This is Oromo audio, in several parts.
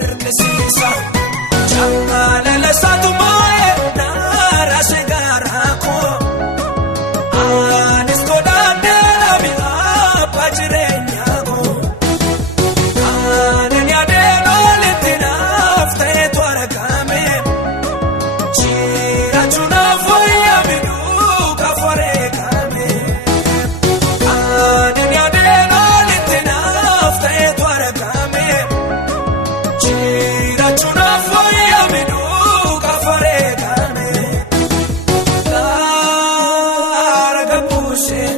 dirqisiisa. Jaalala isaatu moo'ee naara seegaraa koo. Anis godaannee dhabi abbaa jireenyaa koo. Kanan yaadee walitti naaf ta'etu argame. Jiraachuu naaf wayyaa midhuu kafaree kame. Kanan yaadee walitti naaf ta'etu argame. Jiraachuu naaf wayyaa midhuu kafaree kame. Gaara gabuusee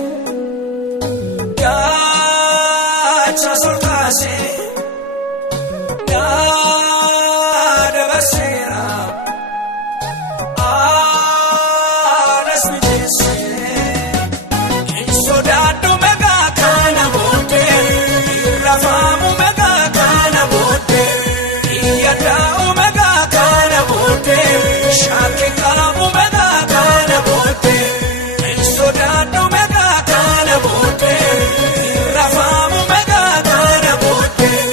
gaacha solkaasee yaada barseera aanas mijeessee hin sodaadhu meeqa kana booddee irra faamu meeqa kana booddee iyyadaa'u meeqa kana booddee shaakii qaamu meeqa kana booddee hin sodaadhu meeqa kana booddee irra faamu meeqa kana booddee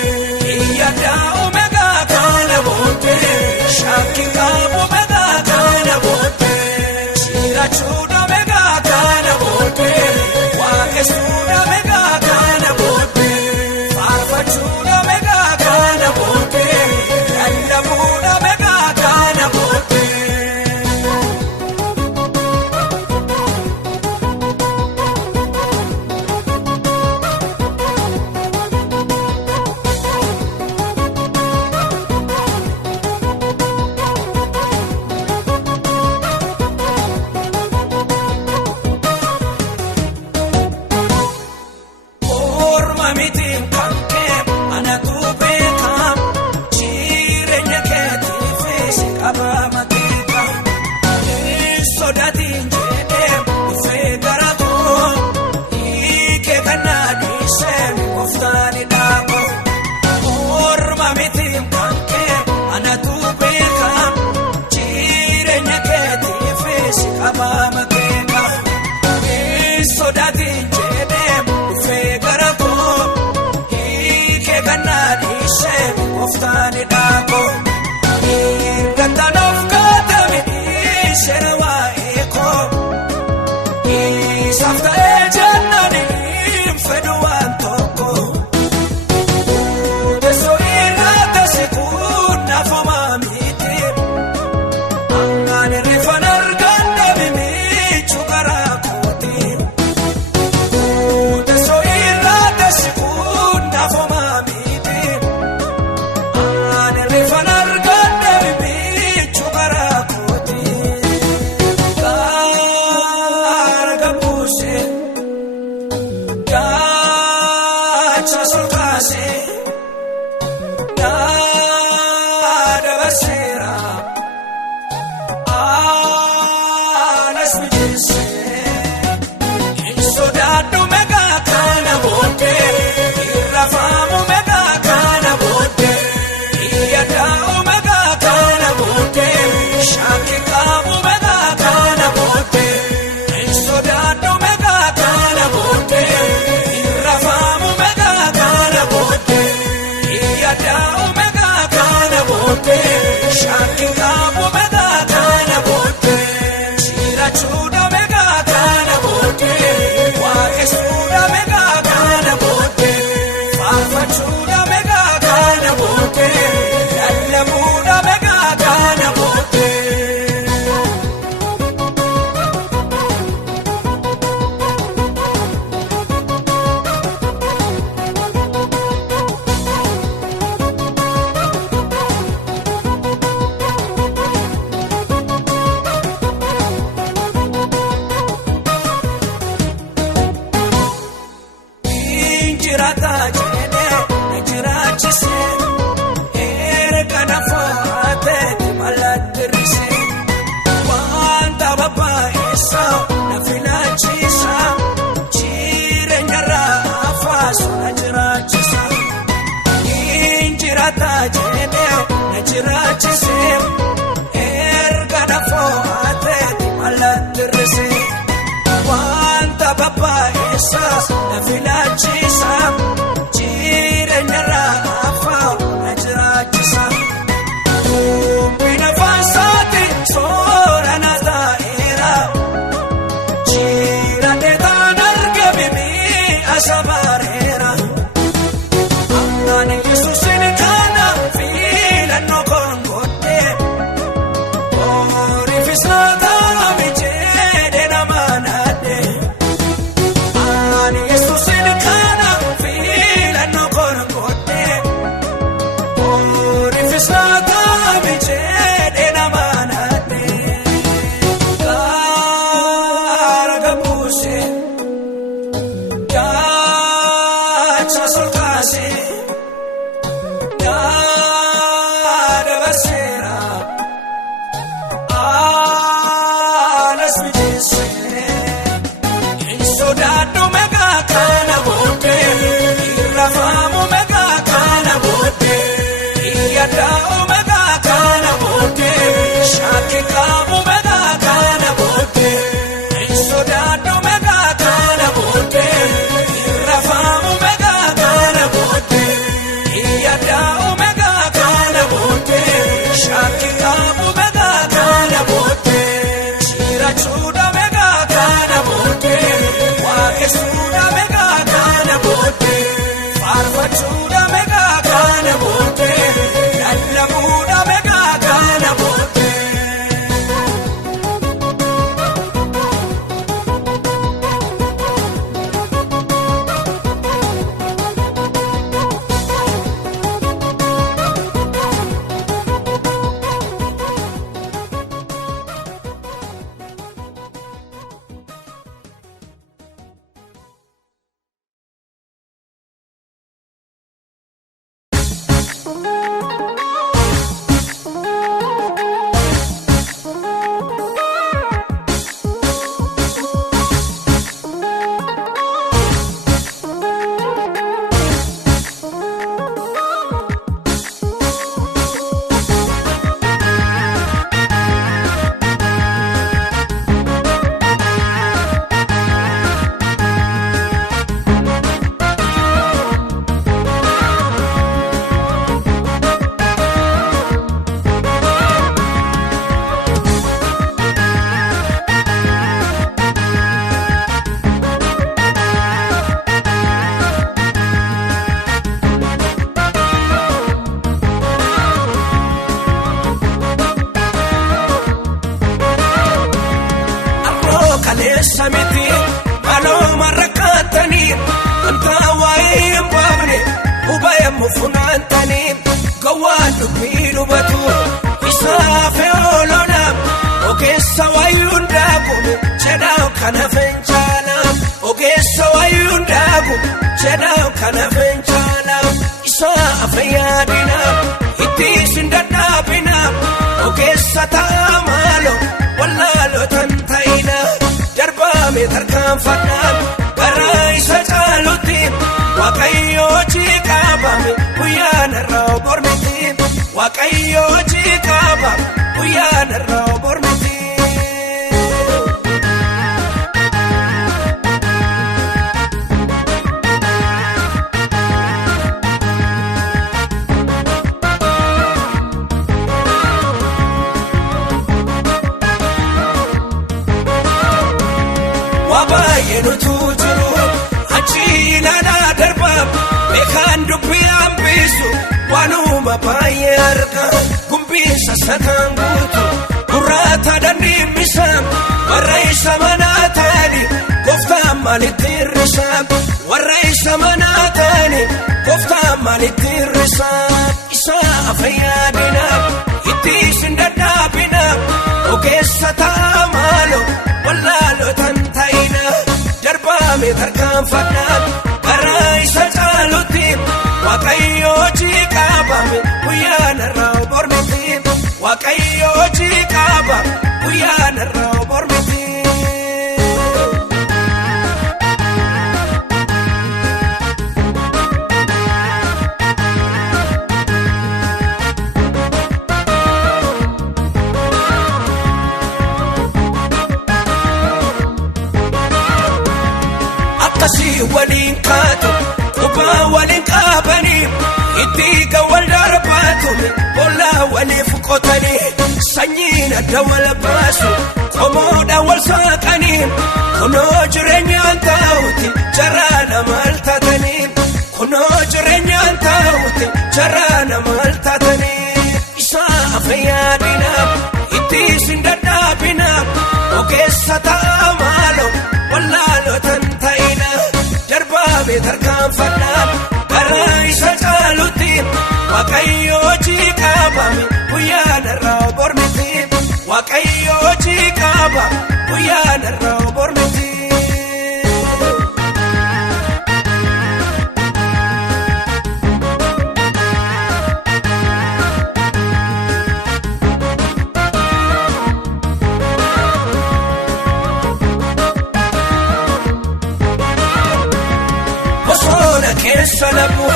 iyyadaa'u meeqa kana booddee shaakii qaamu meeqa kana booddee jiraachuu meeqa kana booddee waaqessuudha meeqa kana booddee faarfachuudha meeqa kana booddee lallabuudha meeqa kana booddee. Orma mitiin kan kee anatu beekaa jireenya keetiifis qabaama keeka hin sodaatin jedhee dhufee gara koo hiikee kan naadhiisee gooftaani dhaaboo. Orma mitiin kan kee anatu beekaa jireenya keetiifis qabaama keeka hin sodaatin jedhee dhufee gara koo hiikee kan naadhiisee gooftaani dhaaboo. Hirkattaan of kaatame dhiisee waa'ee koo isaaf ta'ee jennaan hin fedhu waan tokko. Teessoo irraa taasise kun naafuma miti. Ani reeffaan argaan dhabe miiccuu karaa kooti. Teessoo irraa taasise kun naafuma miti. Ani reeffaan argaan dhabe miiccuu karaa kooti. Gaara gabuusee gaacha solkaasee yaada barseera aanas mijeessee hin sodaadhu meeqa kana booddee irra faamu meeqa kana booddee iyyadaa'u meeqa kana booddee shaakii qaamu meeqa kana booddee hin sodaadhu meeqa kana booddee irra faamu meeqa kana booddee iyyadaa'u meeqa kana booddee shaakii qaamu meeqa kana booddee jiraachuu meeqa kana booddee waaqessuudha meeqa kana booddee faarfachuudha meeqa kana booddee lallabuudha meeqa kana booddee. Injirata jedhee na jiraachisee erga na fo'atee malattirisee wanta babbaa'eessaa na filaachiisa jireenyarraa afaasu na jiraachisa. Injirata jedhee na jiraachisee erga na fo'atee malattirisee wanta babbaa'eessaa na filaachiisa jireenyarraa afaasu na jiraachisa. omega kana bote shaki kabu mega kana bote sodado mega kana bote rafamu mega kana bote yada omega kana bote shaki kabu mega kana bote shira chuda mega kana bote wake suda mega kana bote farfa chuda mega kana bote yalla muda mega kana bote samiti alo marakatani anta wae mbabne ubay mufunantani gawadu bilubatu isafe olona ogesa wayundagu cheda kana fenchala ogesa wayundagu cheda kana fenchala isafe yadina itisindadabina ogesa tamalo wallalo tantaina me tarkan fanan garai sajaluti waqayyo chikabame uyana raw bormiti waqayyo chikabame uyana raw bormiti wabayenu tujuru achina na darba mekan dubi ambisu wanuma bayarka gumbisa sakangutu urata dani misam waraisa manatani kofta malitirisam waraisa manatani kofta malitirisam isa afayadina itisindadabina ogesa tamalo wallalo tantaina darba me tarkan fanan garai sajaluti waqayyo chikabame uyana raw bormiti waqayyo chikabame uyana raw bormiti walin kato kuba walin kabani itiga wal darbatu bolla walif qotani sanyina dawal basu komoda wal saqani kuno jirenya antauti jarana maltatani kuno jirenya antauti jarana maltatani isa afyadina itisindadabina ogesa tamalo wallalo tantaina darba tarkan fanan garai sajaluti waqayyo chikabame uyana raw bormiti waqayyo chikabame uyana raw bormiti salamu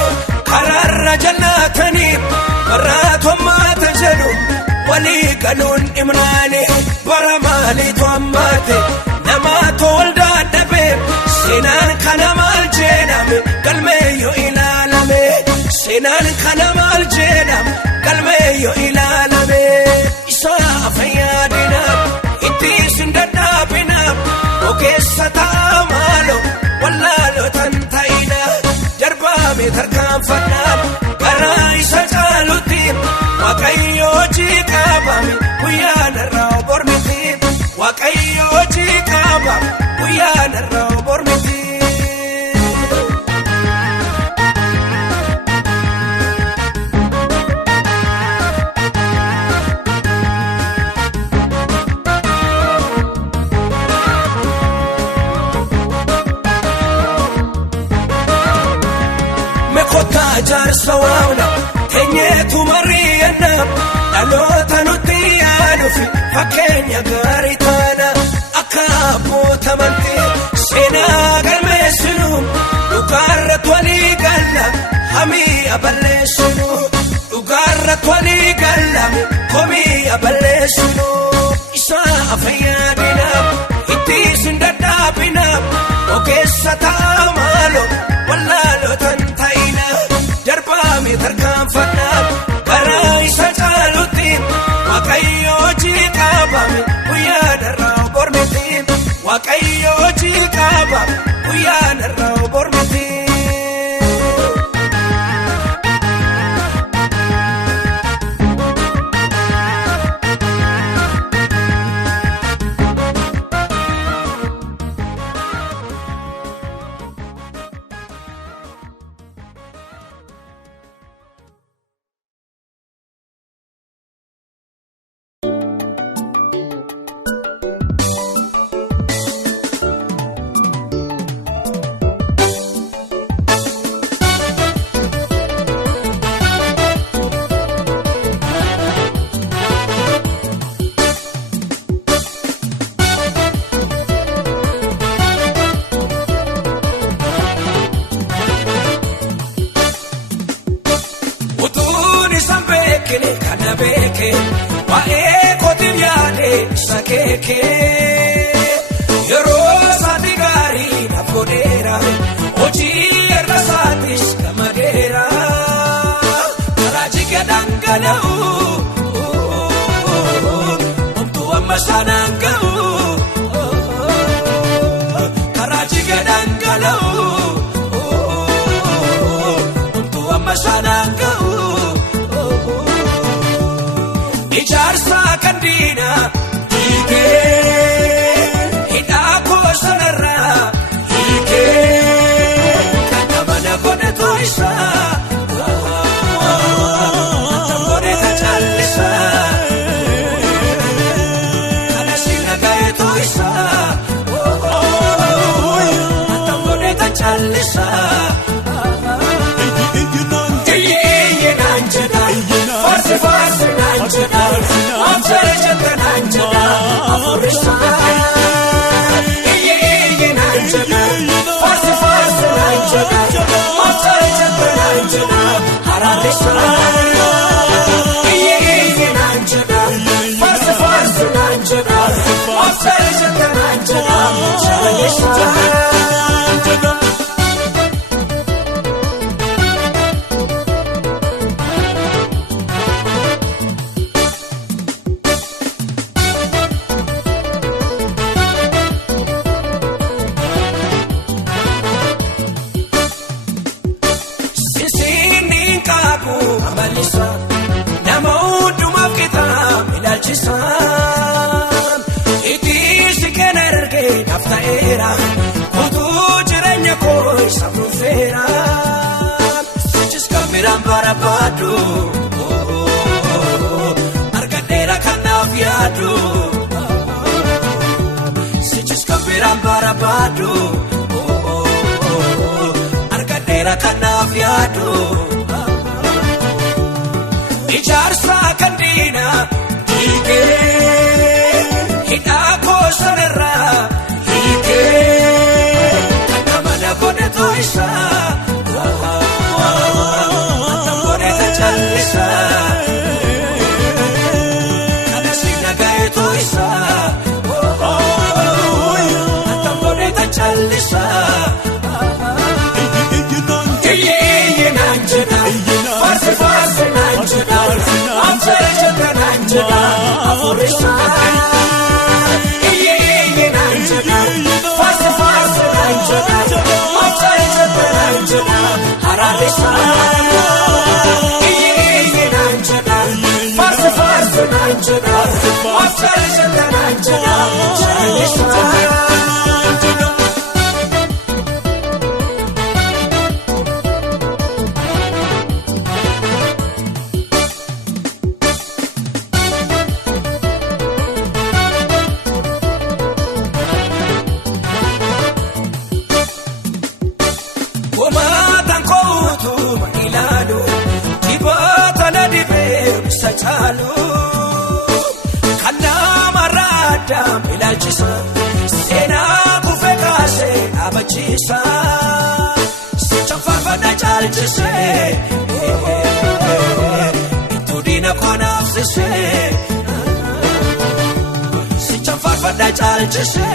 kararra jannatani barraatu ammaata jedhu walii galuun imnaane bara maaliitu ammaate namaatu waldaa dhabe seenaan kana maal jedhame galmee yoo ilaalame seenaan kana maal jedhame galmee yoo ilaalame isaa fayyadinaaf ittiin dadhaabinaaf ogeessa ta'a maalo wallaalotan ta'ina darbaame tarkaanfannaaf garaa isa caalutti waaqayyo hojii qabame guyyaanarraa bormiti waaqayyo hojii qabame guyyaanarraa bormiti. Jaarsa waawna teenyeetu mari'anna dhaloota nuti yaadufi fakkeenya gaarii taana akka abboota amantii seenaa galmeessinu dhugaarratti walii galla hamii aballeessinu dhugaarratti walii galla komii aballeessinu isaa fayyadinaaf ittiin dadhaabinaaf ogeessa ta'a maalo wallaalotan ta'ina darbaame tarkaanfannaaf garaa isa caalutti waaqayyo hojii qabame guyyaanarraa bormiti waaqayyo hojii qabame guyyaanarraa bormiti. Yeroo saati gaarii naaf godheera hojii irra saatis gamadeera karaa jige dhangala'u homtuu amma saanaan ga'u karaa jige dhangala'u homtuu amma saanaan ga'u ijaarsa kan diinaa hidhaa koosonarraa hiikee kan namana godhe too'isaa kan godhe ka caallisaa kana sirna ga'e too'isaa kan godhe ka caallisaa. Naan jedha farsi farsi naan jedha amsara jetta naan jedha afurisaa. Naan jedha farsi farsi naan jedha amsara jetta naan jedha haraarisaa. Naan jedha farsi farsi naan jedha amsara jetta naan jedha shalagisaa. Iti kan argee naaf ta'eera utuu jireenya koo isa dhufeera sichis kan biraan barbaadu argadheera kan naaf yaadu sichis kan biraan barbaadu argadheera kan naaf yaadu ijaarsa kan diinaa hidhaa koosonarraa hiikee kan namana godhe too'isaa kan godhe ka caallisaa. nanjada afurisa iye nanjada farsa nanjada machaija nanjada hararisa iye nanjada farsa nanjada machaija nanjada hararisa Sena kufekase abachisa Sichafarfana chalchise Itudina konafsise Sichafarfana chalchise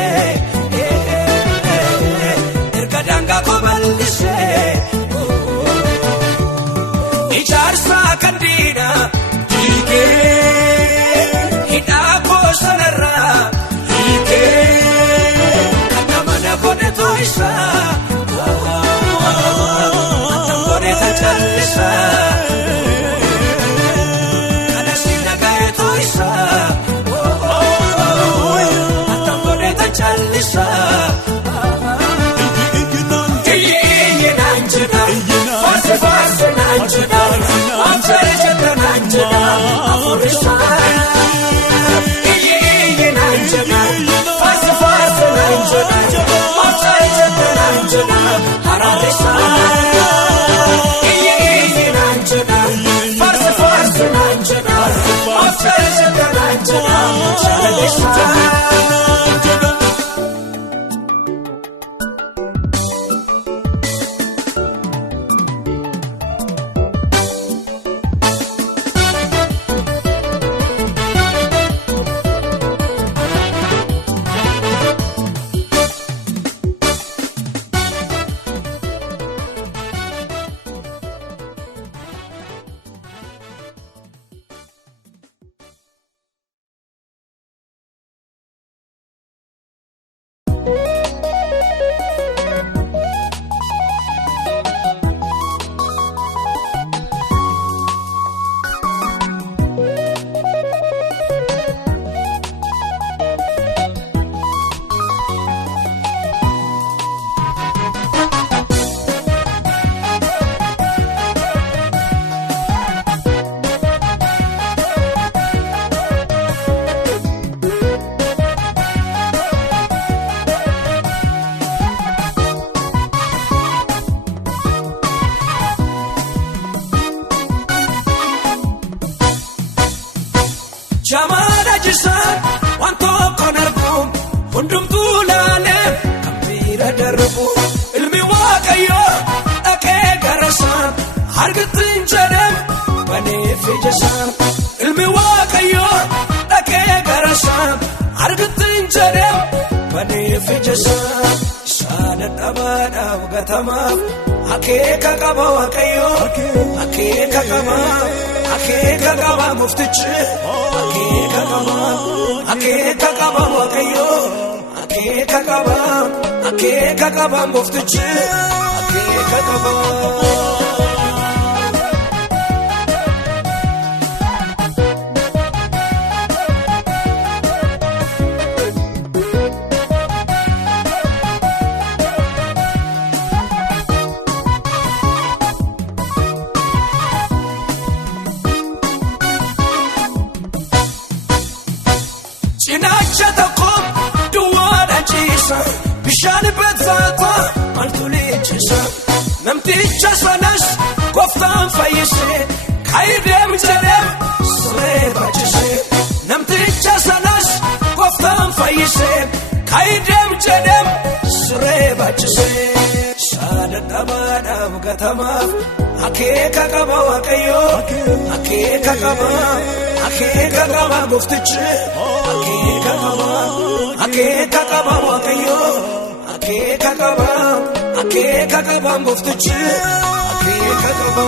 Irkadanga kobalise Icharsa kandina Dike Hidako sanara Kanamana kone toisa Atam kone tachalisa Kanasina kaya toisa Atam kone tachalisa Iye nanjada Farsa nanjada Amchaija nanjada Afurisa Iye nanjada Farsa nanjada Machaija nanjada hararisa Iye nanjada Farsa nanjada Machaija nanjada hararisa Jamada jisan wanto konarbu hundum tulale kambira darbu ilmi waqayyo ake garasan hargatin jadam bane fijasan ilmi waqayyo ake garasan hargatin jadam bane fijasan sana tabada gatama ake kaqaba waqayyo ake kaqaba muftichi ake kaqaba waqayyo ake kaqaba muftichi ake kaqaba Bishan betzata maltulichisa namticha sanas koftan fayise kaidem jedem srebachise namticha sanas koftan fayise kaidem jedem srebachise sada tabada gatama ake kaqaba waqayyo ake kaqaba muftichi ake kaqaba waqayyo ake kaqaba muftichi ake kaqaba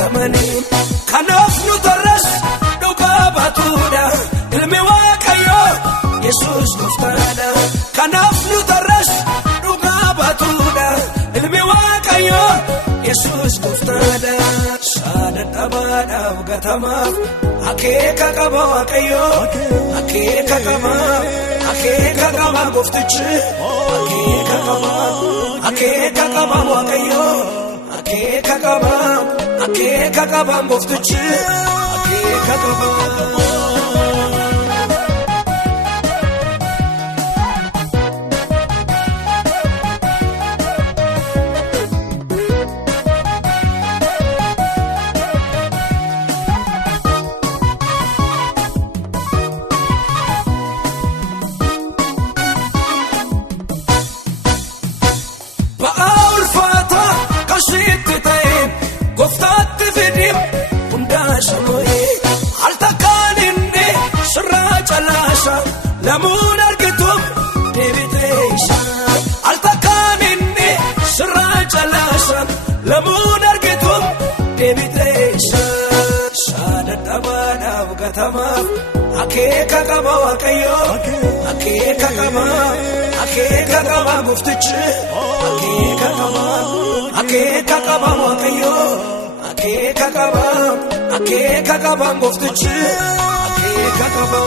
jaalatamani kanaaf nu torres dhugaa baatuudha ilmi Waaqayyoo Yesuus gooftaadha kanaaf nu torres dhugaa baatuudha ilmi Waaqayyoo Yesuus gooftaadha saadadhabaadhaaf gatamaaf akeeka qaba Waaqayyoo akeeka qaba gooftichi akeeka qaba Waaqayyoo akeeka qaba gooftichi akeeka qaba. Lamun argitum deebiteesha altakaaninni sirraa calaasa lamun argitum deebiteesha saadadhabaadhaaf gatamaaf akeeka qaba Waaqayyoo akeeka qaba gooftichi akeeka qaba Waaqayyoo akeeka qaba gooftichi akeeka qaba.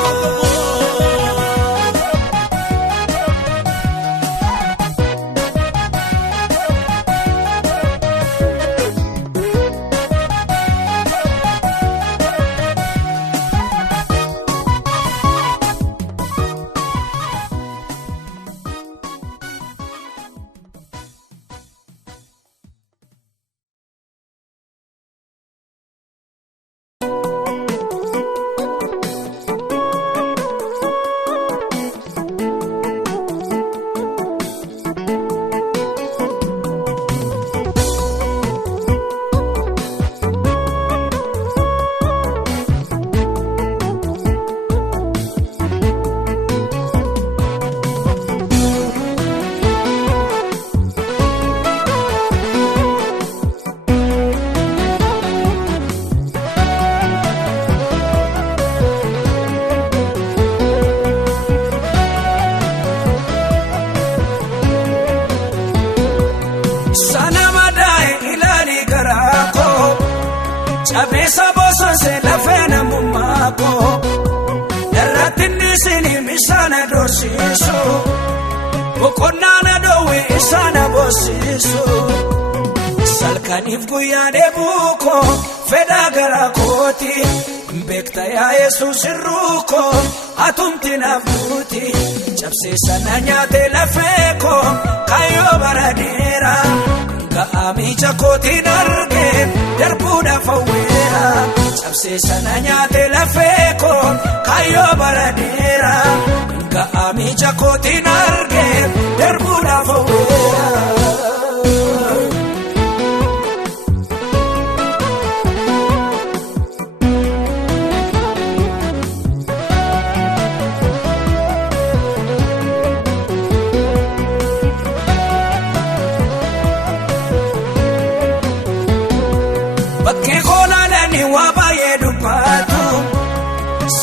Abesa bosa se la fena mumako Erratini sini misana dosiso Bokonana dowe isana bosiso Salkanif guyane buko Feda gara koti Mbekta ya Yesus irruko Atumti nafuti Chapse sana nyate la feko Kayo baradera Ka'ami jakoti narge darbuudha fawweera cabsee sana nyaate lafeeko kayyoo baradeera ka'ami jakoti narge darbuudha fawweera.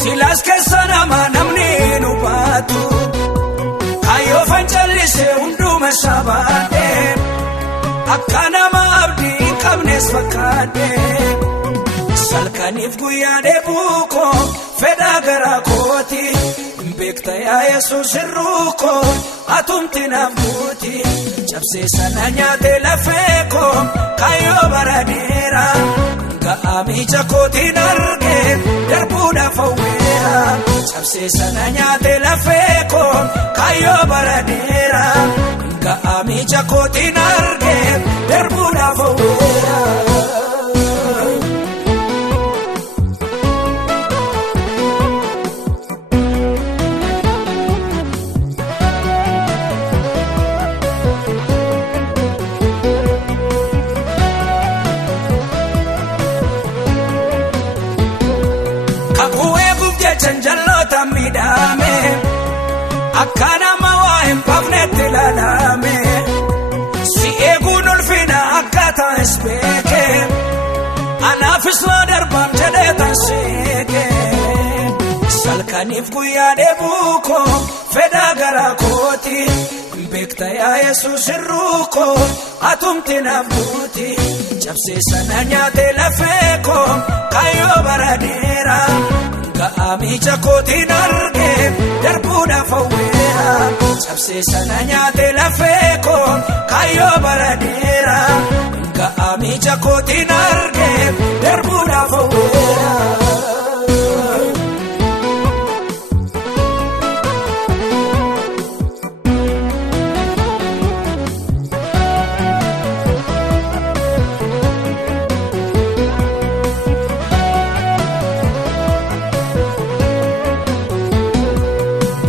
Silas ke sana manamni nubatu kayo fanchalise unduma sabade akana maabdi kamnes fakade salkanif guyane buko feda gara koti mbekta ya Yesus irruko atumti nafuti chapse sana nyate lafeko kayo baradera Ka'ami jakoti narge darbuudha fawweera cabsee sana nyaate lafeeko kayyoo baradeera ka'ami jakoti narge darbuudha fawweera. Chanjalota midame akana mawa empavnete lalame si egun olfina akata espeke ana Naafisla darban jedhee tanseeke salkaniif guyyaa deebuuko fedha garaa kooti beekta yaa Yesuus irruuko atumti naaf buuti cabsee sana nyaatee lafeeko kayyoo baradeera ga'aa miija kootiin argee darbuudhaaf hawweera cabsee sana nyaatee lafeeko kayyoo baradeera ga'aa miija kootiin argee darbuudhaaf hawweera.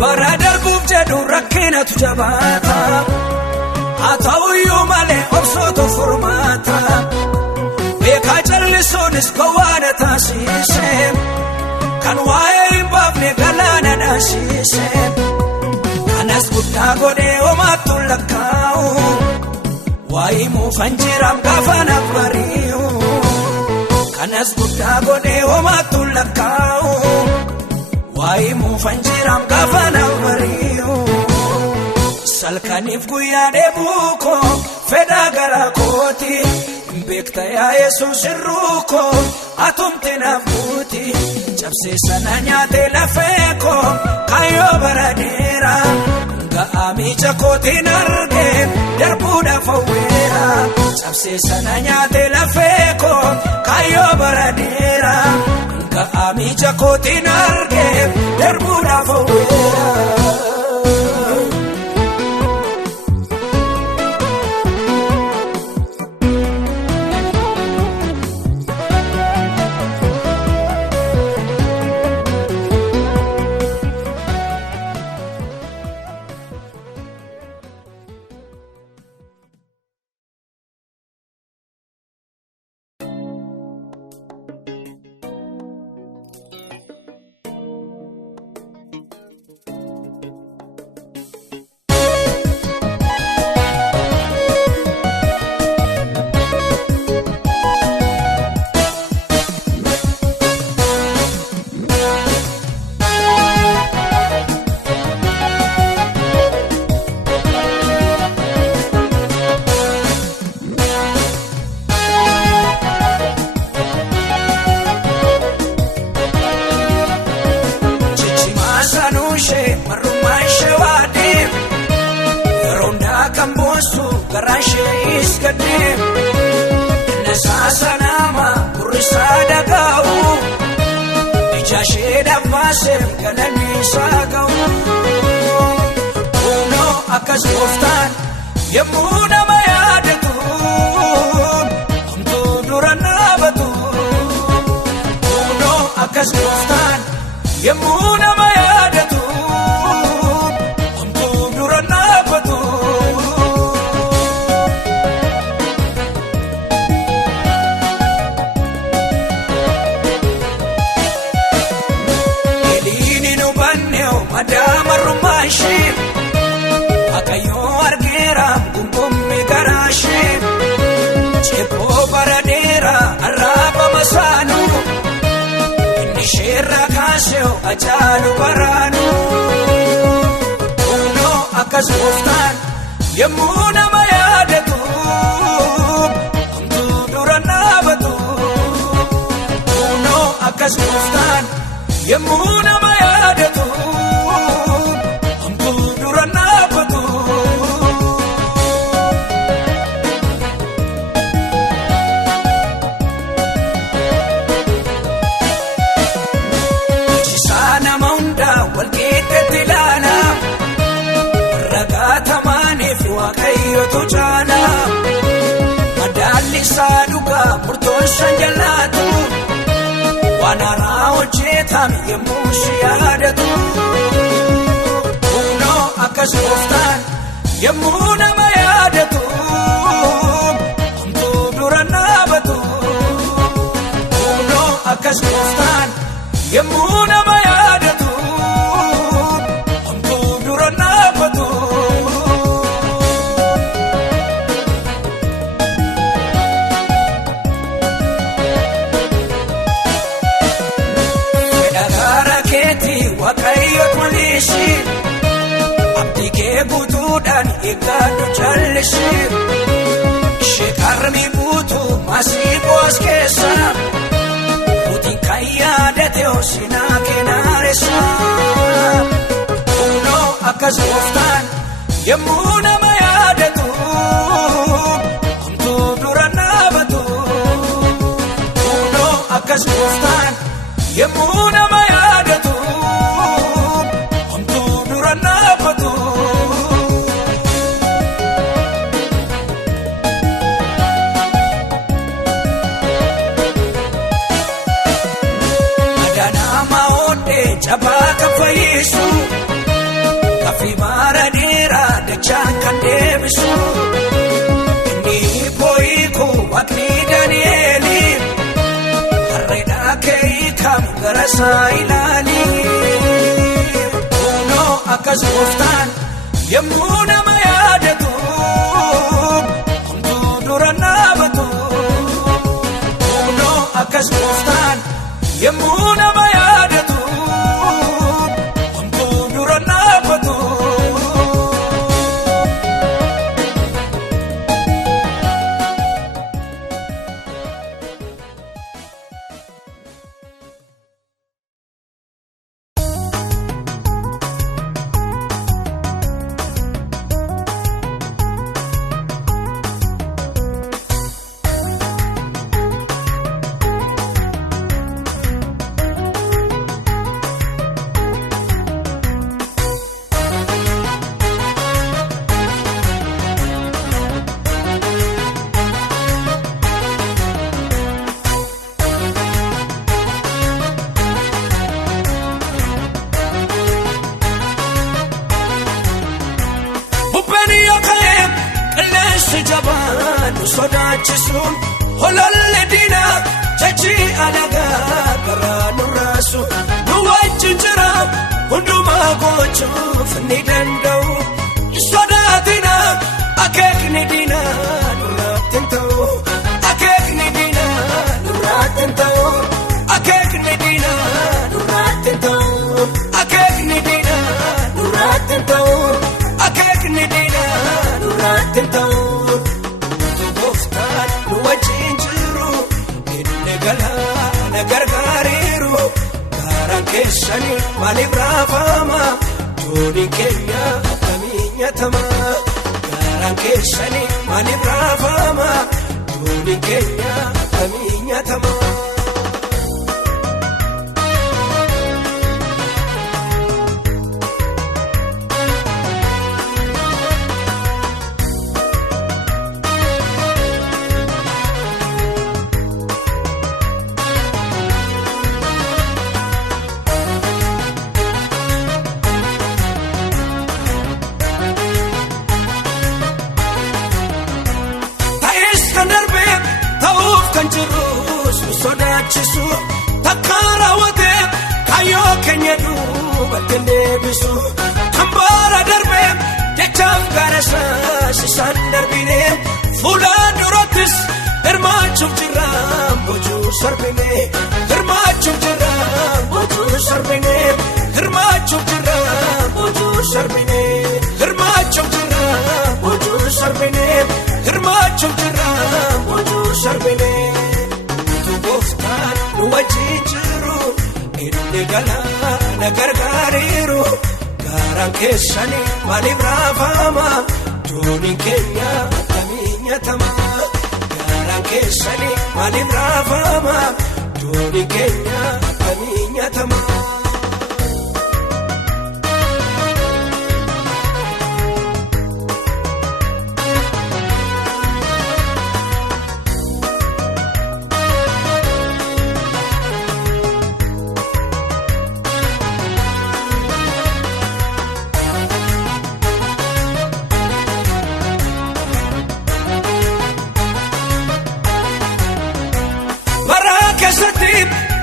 Bara darbuuf jedhu rakkinatu jabaata haa ta'uyyuu malee obsootu furmaata beekaa jallisuunis gowwaadha taasise kan waa'ee hin baafne galaana dhaasise kanas guddaa godhee homaattu lakkaa'u waa'ee muufan jiraam gaafa naaf bari'u kanas guddaa godhee homaattu lakkaa'u waa'ee muufan jiraam gaafa naaf bari'u salkaniif guyyaa deebuuko fedha garaa kooti beekta yaa Yesuus irruuko atumti naaf buuti cabsee sana nyaatee lafeeko kayyoo baradeera ga'aa miija kootiin argee darbuudhaaf hawweera cabsee sana nyaatee lafeeko kayyoo baradeera ga'aa miija kootiin argee darbuudhaaf hawweera. Nasasanama kurisada kau ijasheda fasem kanani sagau uno akas goftan yemuna mayadatu amtu duranabatu uno akas goftan yemuna mayadatu amtu duranabatu. Madama rumashi akayo argera kumkummi garashi chepo baradera araba masanu inni sherra kaseo ajalu baranu uno akas goftan yemuna mayadatu amtu duranabatu uno akas goftan yemuna mayadatu amtu duranabatu. Chisana maunda walqite tilana ragata maaniif waaqayyo tujaana madaalli saaduka murtoon shanjalaatu wanara hojjetame yemmuu si yaadatu uno akkas goftaan yemmuu nama yaadatu amtu duranabatu uno akkas goftaan yemmuu nama yaadatu amtu duranabatu. eeggadhu jaallishi ishee qarmii buutu masiiboo as keessa mootiin kan yaadate hosinaa keenaaressa kunoo akkas gooftaan yemmuu nama yaadatu homtuu dura dhaabatu kunoo akkas gooftaan yemmuu nama yaadatu homtuu dura dhaabatu adanama oodde jabaa kan fayyisu kafi mara dheeraa dachaan kan deebisu inni boo'iku waqni Dani'eeli harreedhaa kee kam gara isaa ilaali kunoo akkas gooftaan yemmuu nama yaadatu homtuu dura dhaabatu kunoo akkas gooftaan yemmuu nama yaadatu homtuu dura dhaabatu jabaanu sodaachisuun hololle diinaa jechi alagaa karaa nurraasu nu wajjin jira hundumaa gochuuf ni danda'u sodaatina akeekni diinaa nurraatti hin ta'u akeekni diinaa nurraatti hin ta'u akeekni diinaa nurraatti hin ta'u akeekni diinaa nurraatti hin ta'u akeekni diinaa nurraatti hin ta'u galaana gargaareeru gaaraan keessanii maaliif raafama doonii keenya akkamiin nyaatama gaaraan keessanii maaliif raafama doonii keenya akkamiin nyaatama. Sodaachisu takka raawwatee kayyoo keenya duubatti deebisu kan bara darbee jechaaf gaarasaa sisaan darbine fuulaan durattis hirmaachuuf jirra boojuu sarbine hirmaachuuf jirra boojuu sarbine hirmaachuuf jirra boojuu sarbine hirmaachuuf jirra boojuu sarbine hirmaachuuf jirra boojuu sarbine. Nu wajjin jiru inni galaana gargaareeru gaaraan keessanii maaliif raafama dooniin keenya akkamiin nyaatama gaaraan keessanii maaliif raafama dooniin keenya akkamiin nyaatama.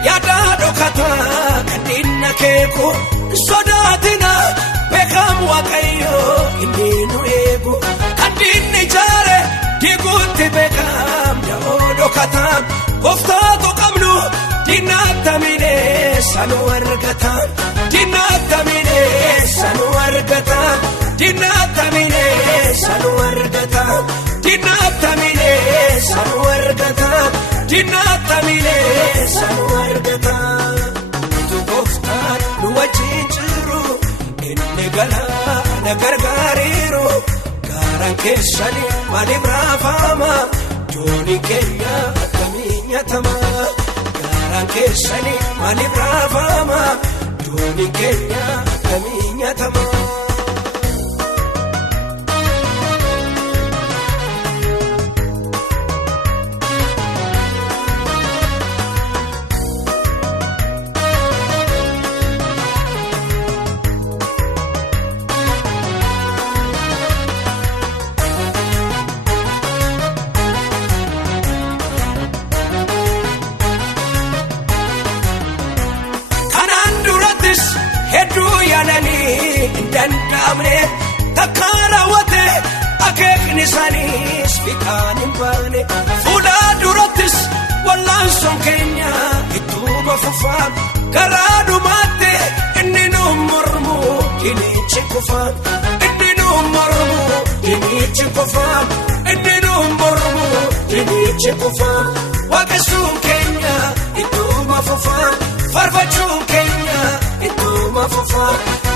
Yaada dhokataa kan dinna keeku sodaatina beekamu waaqayyo inni nu eegu kan dinni jaare diiguutti beekam da'oo dhokataa gooftaatu qabnu dinnaatti miidhee sanu argata dinnaatti miidhee sanu argata dinnaatti miidhee inni galaana gargaariiru gaaraan keessani maaliif raafama dooni keenya akkamiin nyaatama gaaraan keessani maaliif raafama dooni keenya akkamiin nyaatama. Dandamne takara wate akekni sanis fikan impane fuda duratis wallan son Kenya ituba fufa karadu mate inni numurmu kini chikufa inni numurmu kini chikufa inni numurmu kini chikufa wakasun Kenya ituba fufa farfachun Kenya ituba fufa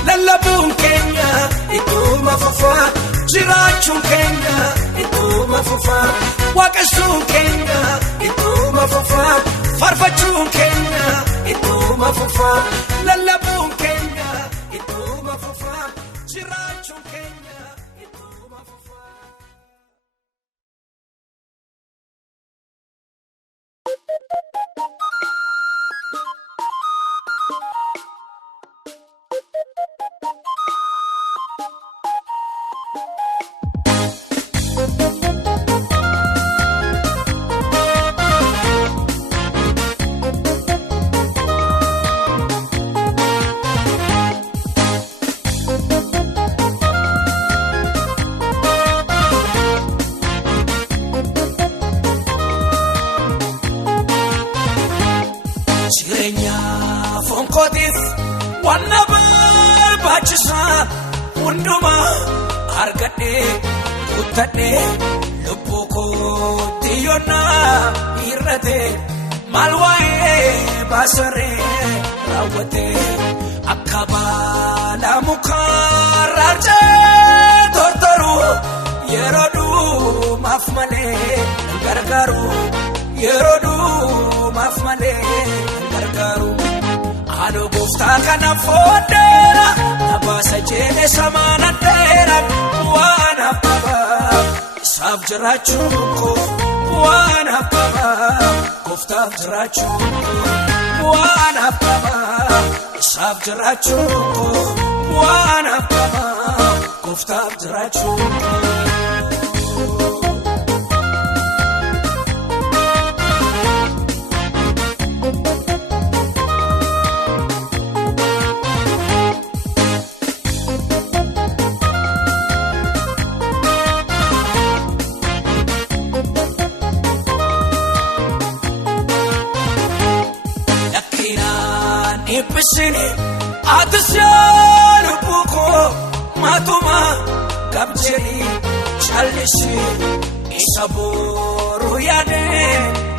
lallabun Kenya ituma fufa jirachun Kenya ituma fufa waqasun Kenya ituma fufa farfachun Kenya ituma fufa lallabun Kenya ituma fufa jirachun Kenya ituma fufa. Fonkotif wannabar bachisa unduma argade utade lupoko tiyona irate malwae basare rawate akabala mukarraje tortoru yerodu mafmale gargaru yerodu mafmale gargaru alo gofta kana fodera nabasa jene samana dera wana baba sab jarachuko wana baba gofta jarachuko wana baba sab jarachuko wana baba gofta jarachuko. Ipsini atisyalu buko matuma kabjeli chalisi isaboru yade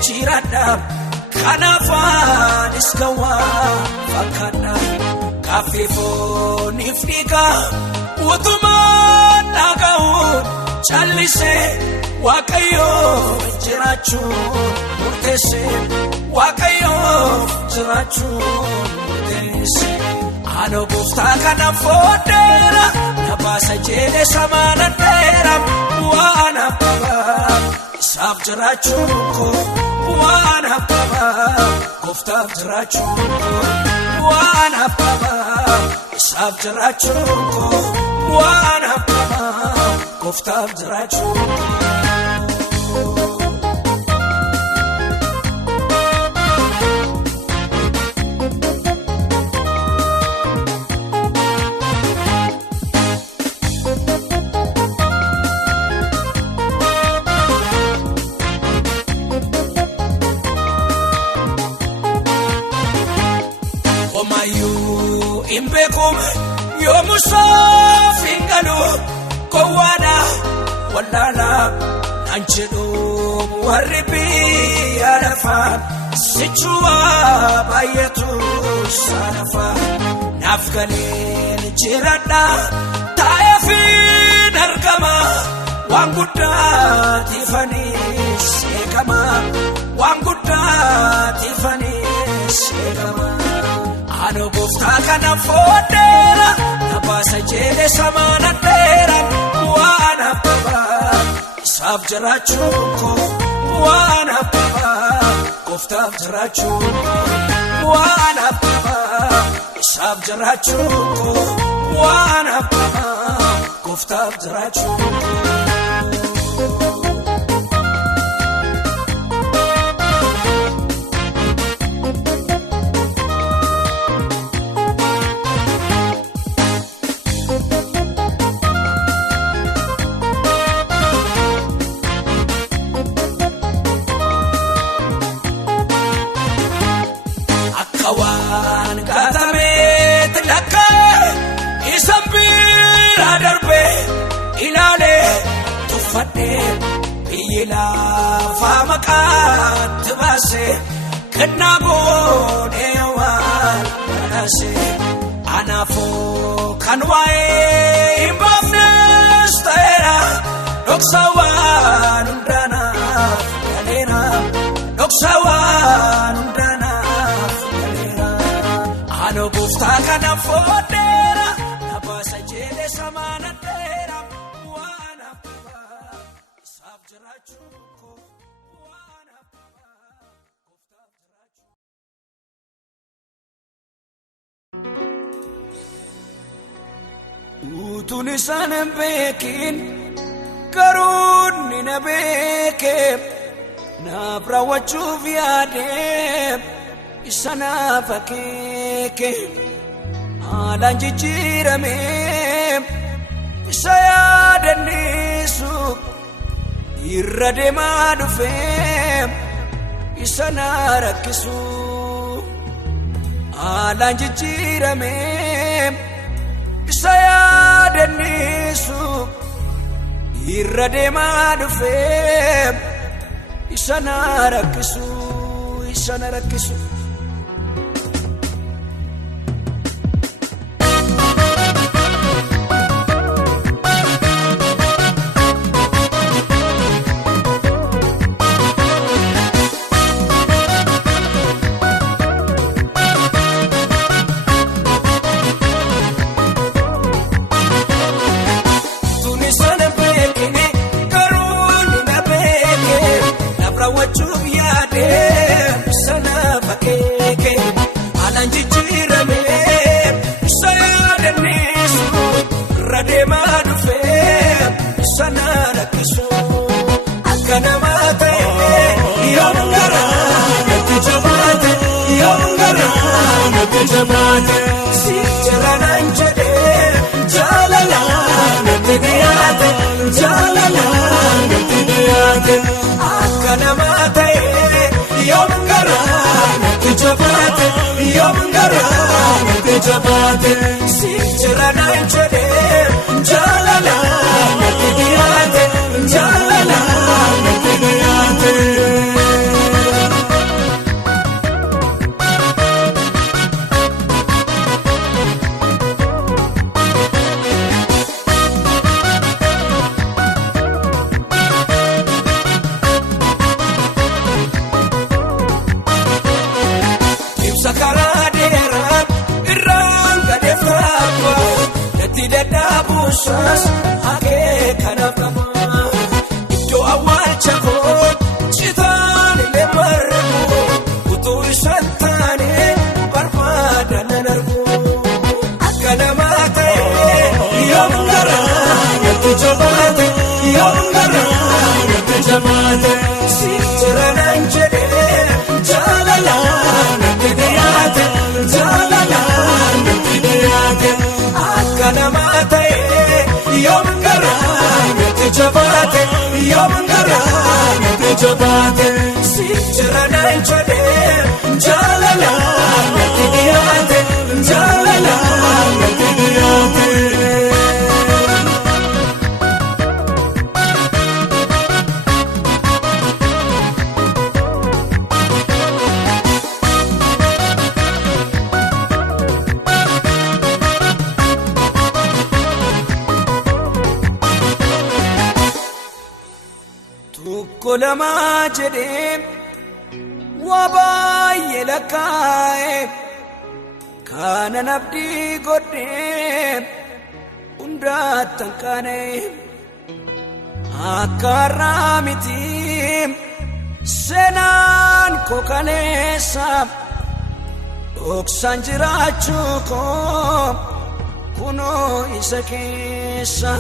chirada kanafan iskawa fakana kafifo nifnika utuma nagaun chalise wakayo jirachu murtese wakayo jirachu alo gofta kana fodera nabasa jene samana dera wana baba sab jirachuko wana baba gofta jirachuko wana baba sab jirachuko wana baba gofta jirachuko. Imbekum yomusafingalo kowana walala nanchedo waribi arafa sichua bayetu sarafa na naaf galeen jiradha taa'eefiin argama waan guddaatiifaniis eegama waan guddaatiifaniis eegama ano gooftaa kana fooddeera nabaasa jeelee samaanadheera waan abbabaa isaaf jiraachuun koo waan abbabaa gooftaaf jiraachuun koo waan abbabaa isaaf jiraachuun koo waan abbabaa gooftaaf jiraachuun koo. Waan gaatameet lakkee isaan bira darbee ilaalee tuffadhee biyyi lafaa maqaatti baasee kennaa godhee waan badhaasee anaafuu kan waa'ee hin baafnes ta'eera dhoksa waan hundaanaaf galeera dhoksa waan hundaanaaf. Ano gooftaa kana fooddeera nabaasa jeelee samaanadheera waan abbabaa isaaf jiraachuun koo waan abbabaa gooftaaf jiraachuun. Utuun isaan hin beekin garuu ni na beeke naaf raawwachuuf yaadee. Isanaaf akeeke haalaan jijjiirame isa yaadannisu irra deemaa dhufe isa na rakkisu haalaan jijjiirame isa yaadannisu irra deemaa dhufe isa na rakkisu isa na rakkisu. Sijaranan jedhee jaalalaan natti dhiyaate jaalalaan natti dhiyaate akka namaa ta'ee yoom garaa natti jabaate yoom garaa natti jabaate sijaranan jedhee jaalalaan natti dhiyaate jaalalaan natti dhiyaate. Dadhabuusas akeekanaaf qaba iddoo awwaalcha koo citaan illee margu utuu isaan taane barbaadan nan argu akka namaa ta'ee yoom garaa natti jabaate yoom garaa natti jabaate sijaranan jedhee jaalalaan natti dhiyaate jaalalaan natti dhiyaate. Akka namaa ta'ee yoom garaa natti jabaate yoom garaa natti jabaate sijaranan jedhee jaalalaan natti dhiyaate jaalalaan natti dhiyaate. Okolama jedhee waa baay'ee lakkaa'e kana nabdii godhee hundaatti hanqaane akka har'aa miti seenaan koo kaleessa dhoksaan jiraachuu koo kunoo isa keessa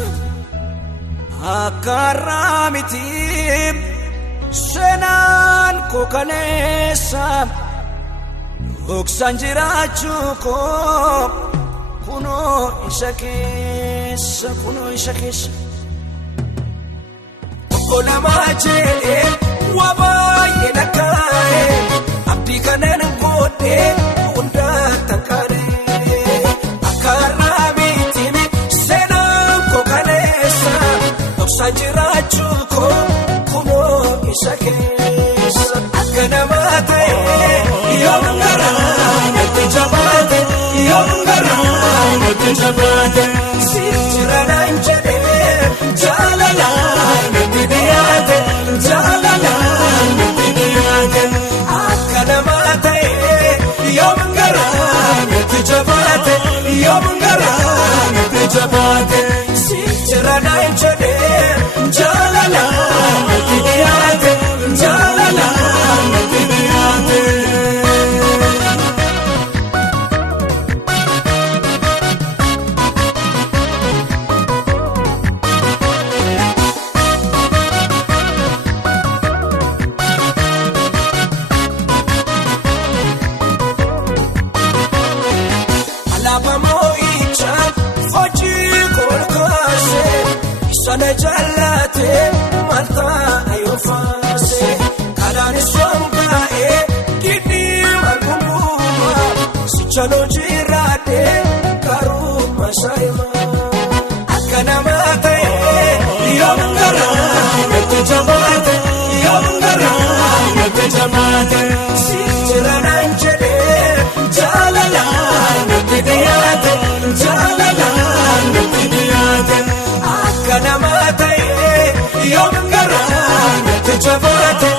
akka har'aa miti seenaan koo kaleessa dhoksaan jiraachuu koo kunoo isa keessa Okolama jedhee waa baay'ee lakkaa'e abdii kanaan godhee hundaatti hanqaane akka har'aa miti seenaan koo kaleessa dhoksaan jiraachuu koo kunoo isa keessa akka namaa ta'e yoom garaa natti jabaate yoom garaa natti jabaate siif jira naan jedhee jaalalaan natti dhiyaate jaalalaan natti dhiyaate akka namaa ta'e yoom garaa natti jabaate yoom garaa natti jabaate siif jira naan jedhee jaalalaan natti dhiyaate jaalalaan natti dhiyaate. Sana jallate mata ayofase kalani sombae kidi magumuma sichalo jirade karuma saima akana mate yongara nete jamate yongara nete jamate sijira nanjede jalala nete diyate jalala nete diyate namaa ta'e yoom garaa natti jabaate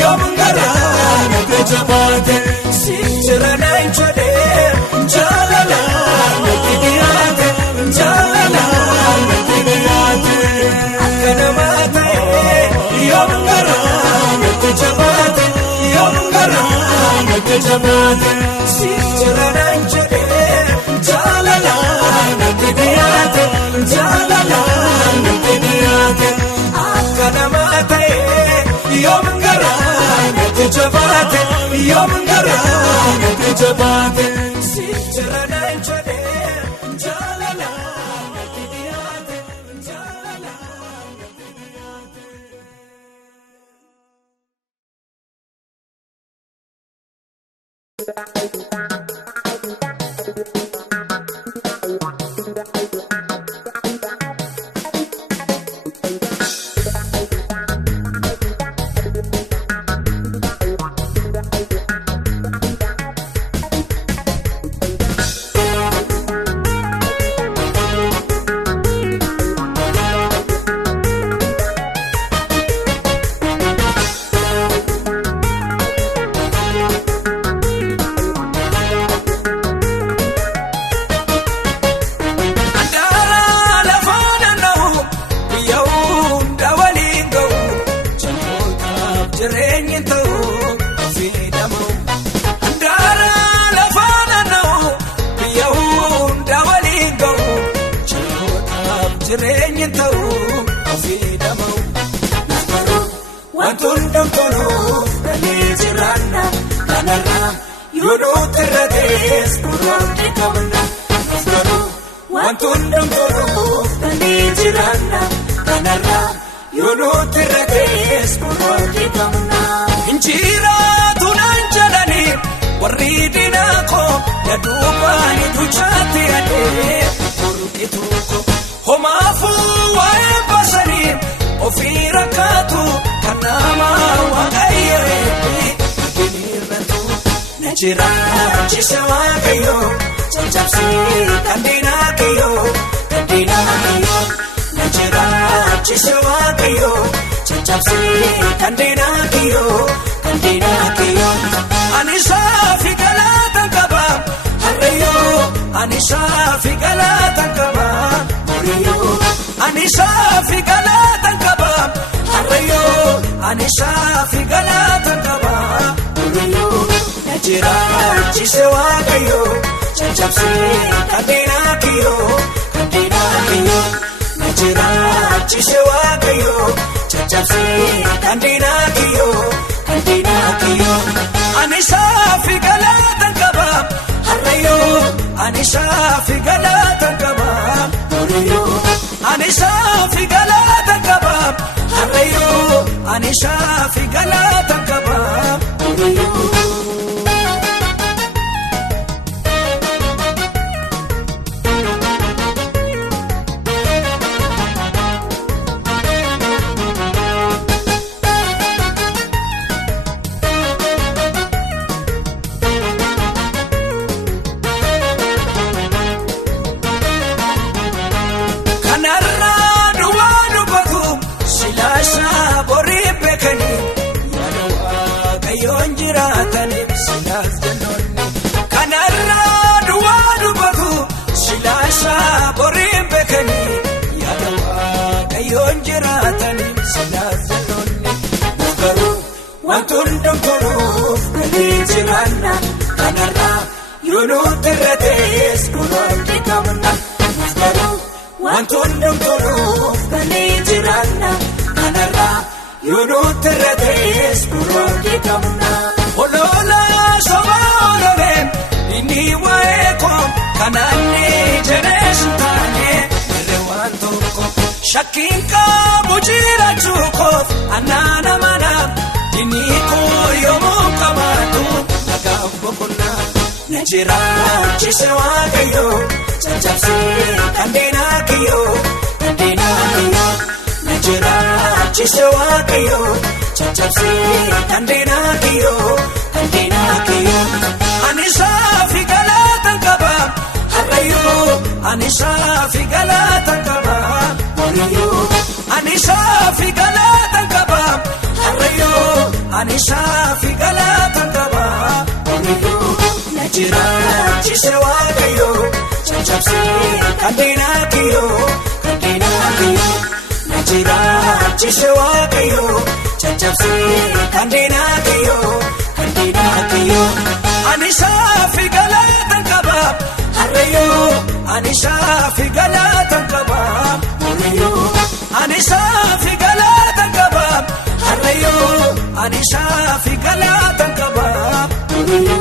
yoom garaa natti jabaate siif jira naan jedhee jaalalaan natti dhiyaate jaalalaan natti dhiyaate akka namaa ta'e yoom garaa natti jabaate yoom garaa natti jabaate siif jira naan jedhee jaalalaan natti dhiyaate jaalalaan natti dhiyaate akka namaa ta'e yoom garaa natti jabaate yoom garaa natti jabaate siif jira naan jedhee jaalalaan natti dhiyaate jaalalaan natti dhiyaate. Jiraachisa waaqayyo caccabsee kandina waaqayyo na jiraachisa waaqayyo chachapsi kandina kiyo Anisha figala tankaba Harreyo Anisha figala tankaba Muriyo Anisha figala tankaba Harreyo Anisha figala tankaba Muriyo Najira chisewa kayo chachapsi kandina kiyo Najira chisewa kayo chachapsi kandina kiyo Anisha figala tankaba Harreyo Anisha figala tankaba Muriyo Anisha figala tankaba Harreyo Anisha figala tankaba Muriyo Wantun dongtoruf kalijiranna kanarra yunut rates kurandi kamna Mustaru wantun dongtoruf kalijiranna kanarra yunut rates kurandi kamna Olola sobolole inni waekom kananne jenesutane rewantoko shakinka mujira chukof anana manam Diniko yomo kamatu nagabokuna Najira chisewa kayo chachapsi kandina kiyo Najira chisewa kayo chachapsi kandina kiyo Anisha figala tankaba Harreyo Anisha figala tankaba Muriyo Anisha figala tankaba Harreyo Anisha figala tankaba Muriyo Najira chisewa kayo chachapsi kandina kiyo Najira chisewa kayo chachapsi kandina kiyo Anisha figala tankaba Harreyo Anisha figala tankaba Muriyo Anisha figala tankaba Harreyo Anisha figala tankaba Muriyo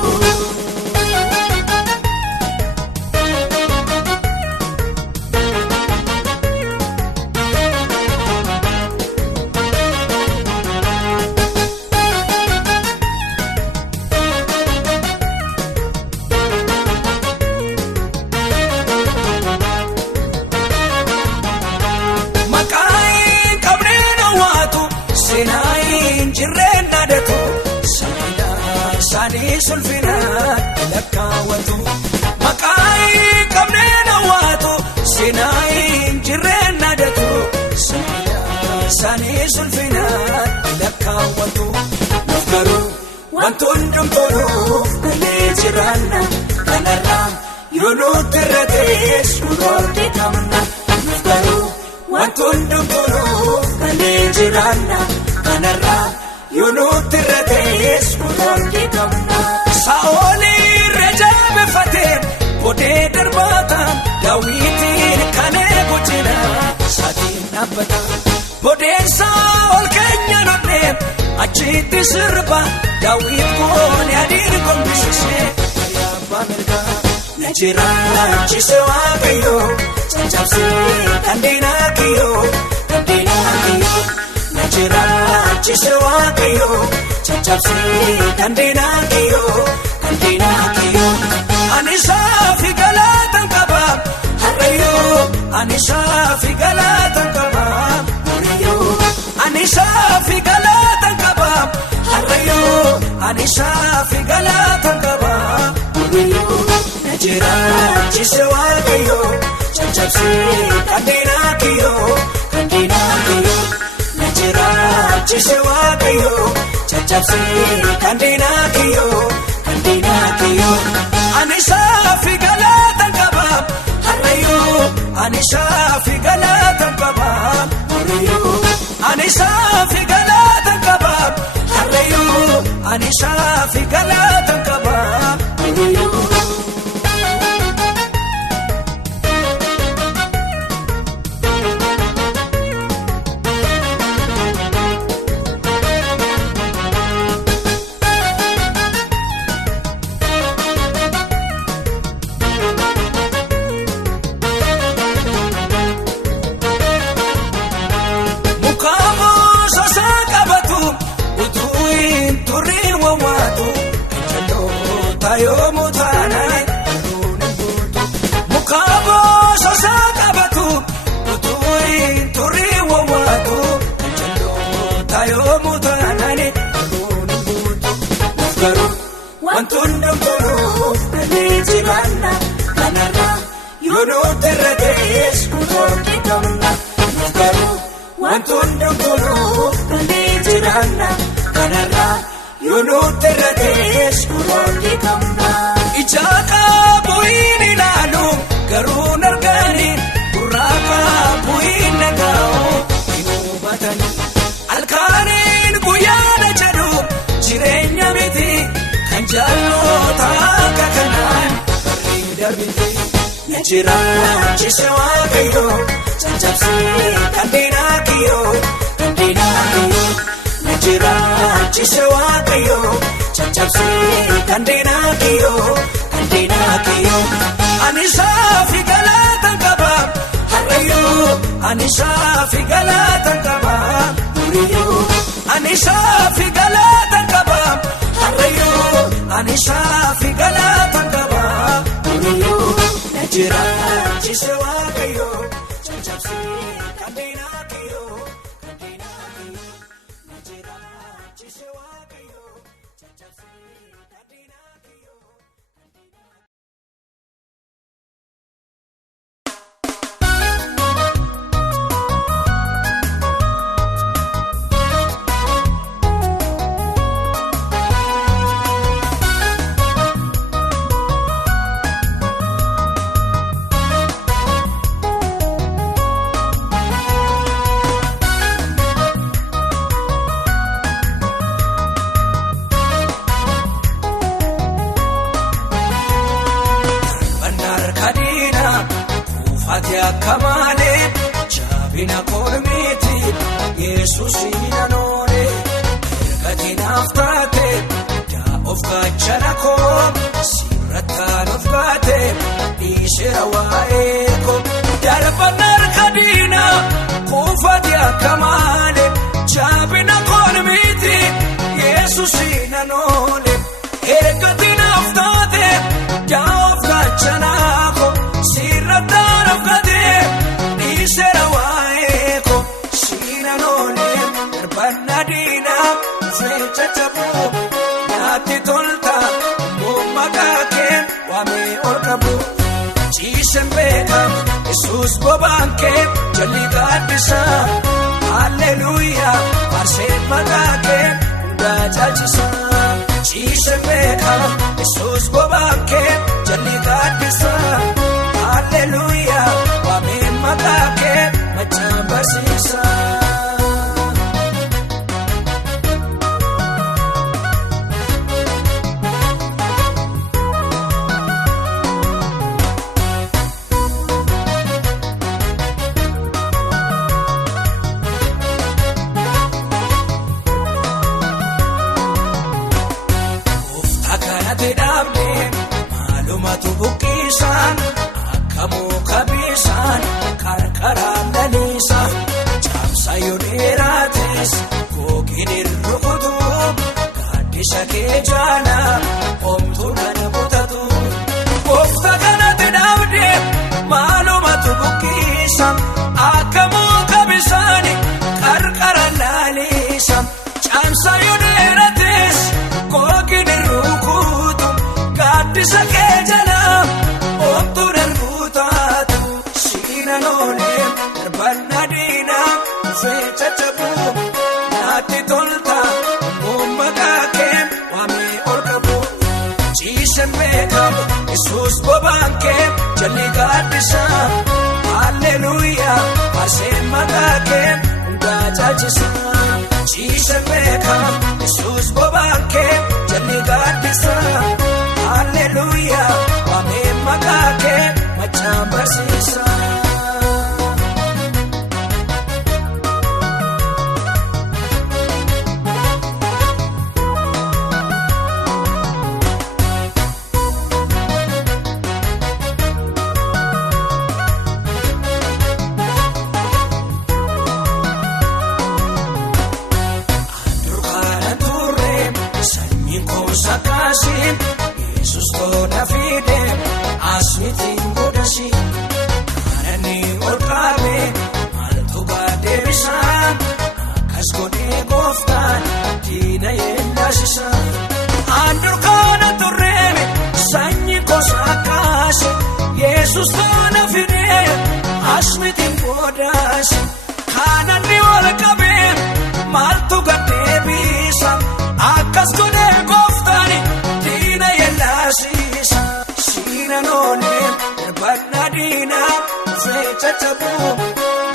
Sulfina lakawatu makai kamnena watu sinain jirena datu sani sulfina lakawatu nafkaru wantun dumtoro nejirana kanara yunut rates urodi kamna nafkaru wantun dumtoro nejirana kanara yunut rates urodi kamna Saoli rejabe fatem Bode darbata Dawitin kane gujina Satin nabata Boden saol kenya nodem Achiti sirba Dawit kon yadir kon bisise Ayaba merga Najira chisewa kayo Chachapsi kandina kiyo Najira chisewa kayo Chachapsi kandina kiyo Anisha figala tankaba Harreyo Anisha figala tankaba Muriyo Anisha figala tankaba Harreyo Anisha figala tankaba Muriyo Najira chisewa kayo Chachapsi kandina kiyo Najira caccabsee kan diinaa kiyyoo ani shaafi galatan qaba harreeyyuu ani shaafi galatan qaba harreeyyuu ani shaafi galatan qaba harreeyyuu ani shaafi galatan qaba harreeyyuu. Ayoomu taanaan mukaabo sosaa qabatu utuun turii wawwaatu ayoomu taanaan garuu wantoonni dhuguu dhalee jibaanna kanarraa yoo nuti irra ta'es kutoonni qabna garuu wantoonni dhuguu dhalee jibaanna kanarraa. Yoo nuti irra ta'es kutoonni qabna. Ijaa qaabuun ilaalu garuu nargaani gurraa qaabuun nagaa'u hin hubatani. Alkaaniin guyyaana jedhu jireenya miti kan jaalloota akka kanaan barreen darbite. Na jiraachise waaqayyoo caccabsee kan diinaa kiyyoo. Na jiraachise waaqayyoo caccabsee kan diinaa kiyyoo. Ani shaafi galatan qaba harreeyyuu ani shaafi galatan qaba harreeyyuu ani shaafi galatan qaba harreeyyuu ani shaafi galatan qaba harreeyyuu. Na jiraachise waaqayyoo caccabsee kan diinaa kiyyoo. Kamale jabina kolmiti Yesus inanone ergatina aftate da ofgachana ko siratan ofgate ishira waeko darbanar kadina kufatia kamale jabina kolmiti Yesus inanone ergatina aftate da ofgachana ko siratan ofgate ishira waeko sinanone banadina fechachapu nati tolta mumakake wame orkabu chisembeka Jesus bobanke jaligadisa hallelujah parset magake dajachisa chisembeka Jesus bobanke jaligadisa hallelujah wame magake machabasisa. Malumatu bukisan, akamu kabisan, karkaran dalisan, camsa yudirates, kokinir rukutu, kadisa kejana, omtu nana butatu. Kofta kanate davde, malumatu bukisan, akamu kabisan, karkaran dalisan, camsa yudirates, kokinir rukutu. Kadisa kejana, ontu derbutatu, sinanone, banadina, fechachapu, nati tolta, ummaka jalli gaaddisa. Alleluuyaa faarsen maqaa kee hundaa caalchisa. Ciise beeka Yesuus bobaan kee jalli gaaddisa. Alleluuyaa waameen maqaa kee machaan barsiisa. Yesus tola fide asmitin godashi kanani olqabe maltu badebisan akas gode goftan dina yendashisa andur kana turrebe sanyi kosakashi Yesus tola fide asmitin godashi kanani olqabe maltu badebisan akas gode goftan Sina none erbadna dina fecha chabu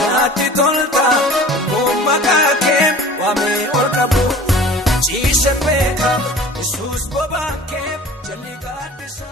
nati tolta mumaka ke wame orkabu Ciise beeka Yesus bobake jalli gaaddisa.